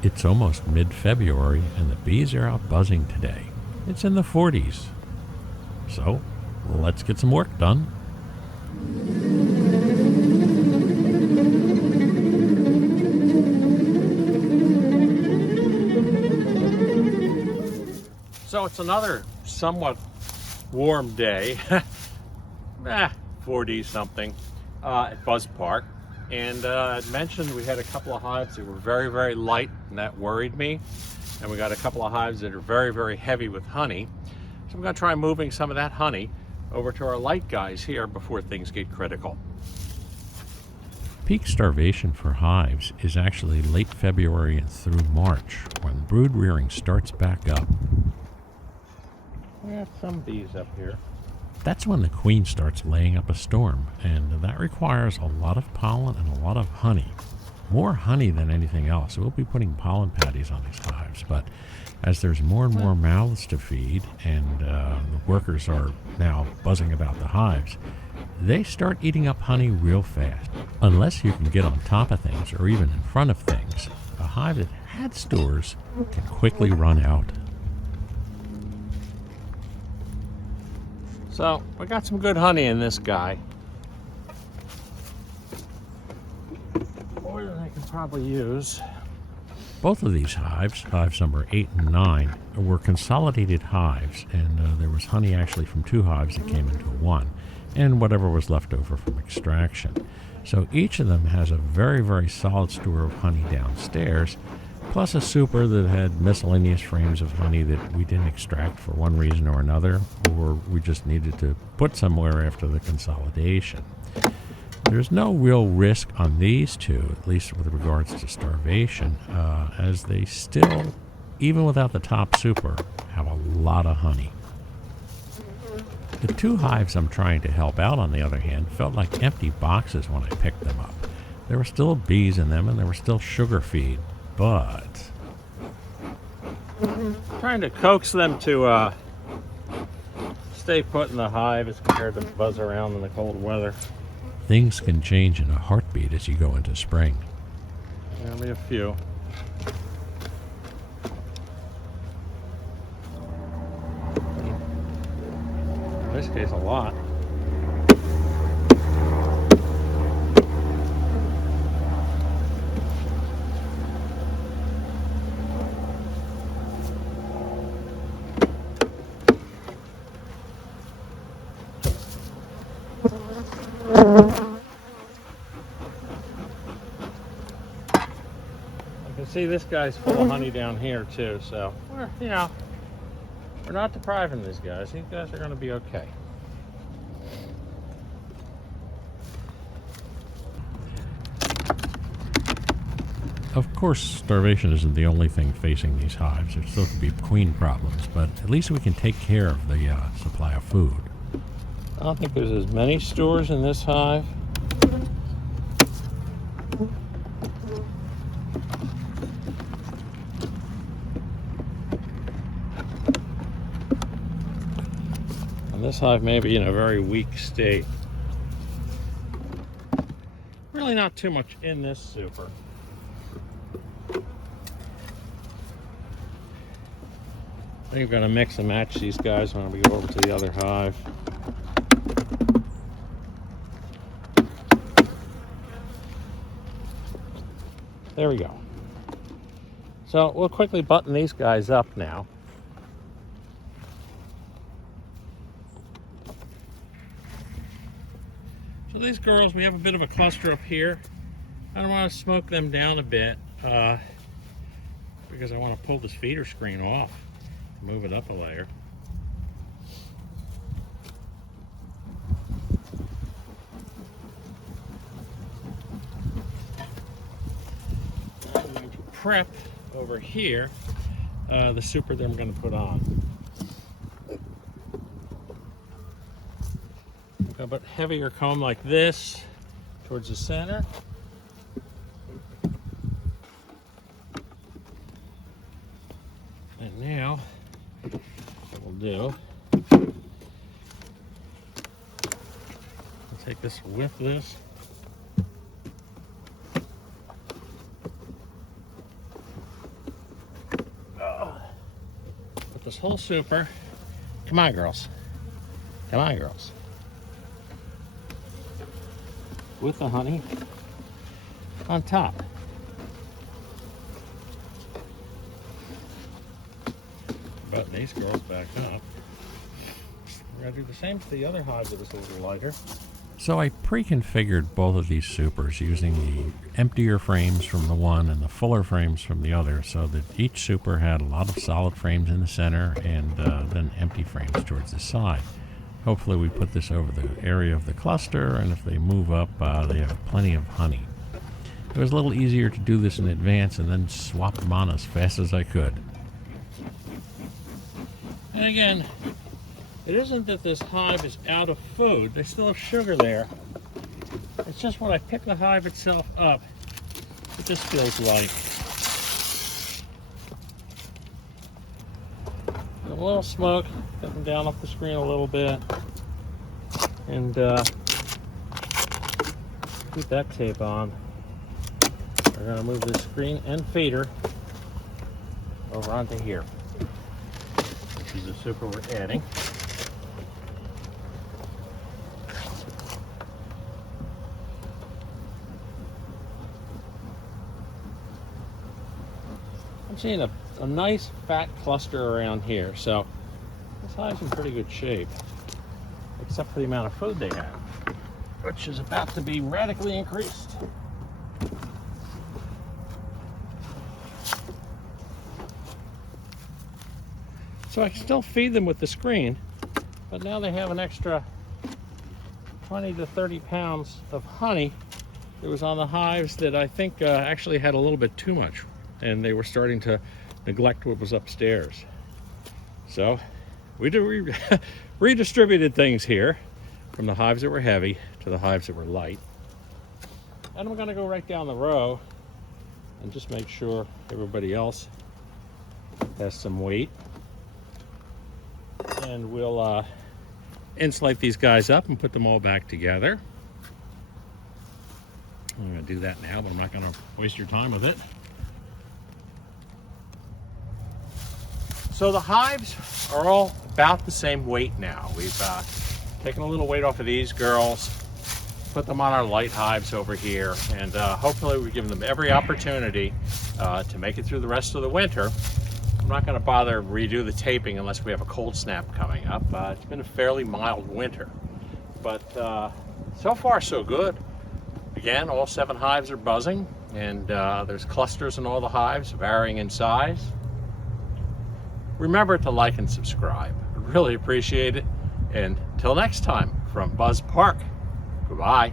It's almost mid-February and the bees are out buzzing today. It's in the 40s. So, let's get some work done. So it's another somewhat warm day, 40 something, at Buzz Park. And I mentioned we had a couple of hives that were very, very light, and that worried me. And we got a couple of hives that are very, very heavy with honey. So I'm going to try moving some of that honey over to our light guys here before things get critical. Peak starvation for hives is actually late February and through March, when brood rearing starts back up. We have some bees up here. That's when the queen starts laying up a storm, and that requires a lot of pollen and a lot of honey. More honey than anything else. We'll be putting pollen patties on these hives, but as there's more and more mouths to feed, and the workers are now buzzing about the hives, they start eating up honey real fast. Unless you can get on top of things or even in front of things, a hive that had stores can quickly run out. So we got some good honey in this guy. More than I can probably use. Both of these hives, hives number 8 and 9, were consolidated hives, and there was honey actually from 2 hives that came into one, and whatever was left over from extraction. So each of them has a very, very solid store of honey downstairs, plus a super that had miscellaneous frames of honey that we didn't extract for one reason or another, or we just needed to put somewhere after the consolidation. There's no real risk on these two, at least with regards to starvation, as they still, even without the top super, have a lot of honey. The 2 hives I'm trying to help out, on the other hand, felt like empty boxes when I picked them up. There were still bees in them and there was still sugar feed, but trying to coax them to stay put in the hive as compared to buzz around in the cold weather. Things can change in a heartbeat as you go into spring. There'll be a few. In this case, a lot. See, this guy's full of honey down here too, so we're not depriving these guys. These guys are going to be okay. Of course, starvation isn't the only thing facing these hives. There still could be queen problems, but at least we can take care of the supply of food. I don't think there's as many stores in this hive. And this hive may be in a very weak state. Really not too much in this super. I think we're going to mix and match these guys when we go over to the other hive. There we go. So we'll quickly button these guys up now. So these girls, we have a bit of a cluster up here. I don't want to smoke them down a bit because I want to pull this feeder screen off, move it up a layer. I'm going to prep over here the super that I'm going to put on. A bit heavier comb like this towards the center. And now what we'll do, we'll take this with this. this whole super. Come on, girls. Come on, girls. With the honey on top. But these girls back up. We're going to do the same to the other hive that is a little lighter. So I pre-configured both of these supers using the emptier frames from the one and the fuller frames from the other, so that each super had a lot of solid frames in the center and then empty frames towards the side. Hopefully we put this over the area of the cluster, and if they move up, they have plenty of honey. It was a little easier to do this in advance and then swap them on as fast as I could. And again, it isn't that this hive is out of food. They still have sugar there. It's just when I pick the hive itself up, it just feels light. And a little smoke, get them down off the screen a little bit. And keep that tape on. We're going to move the screen and feeder over onto here. This is the super we're adding. I'm seeing a nice fat cluster around here, so this hive's in pretty good shape, except for the amount of food they have, which is about to be radically increased. So I can still feed them with the screen, but now they have an extra 20 to 30 pounds of honey that was on the hives that I think actually had a little bit too much, and they were starting to neglect what was upstairs. So we redistributed things here from the hives that were heavy to the hives that were light. And I'm going to go right down the row and just make sure everybody else has some weight. And we'll insulate these guys up and put them all back together. I'm going to do that now, but I'm not going to waste your time with it. So the hives are all about the same weight now. We've taken a little weight off of these girls, put them on our light hives over here, and hopefully we've given them every opportunity to make it through the rest of the winter. I'm not going to bother redo the taping unless we have a cold snap coming up. It's been a fairly mild winter, but so far so good. Again, all 7 hives are buzzing, and there's clusters in all the hives varying in size. Remember to like and subscribe. I'd really appreciate it. And till next time, from Buzz Park, goodbye.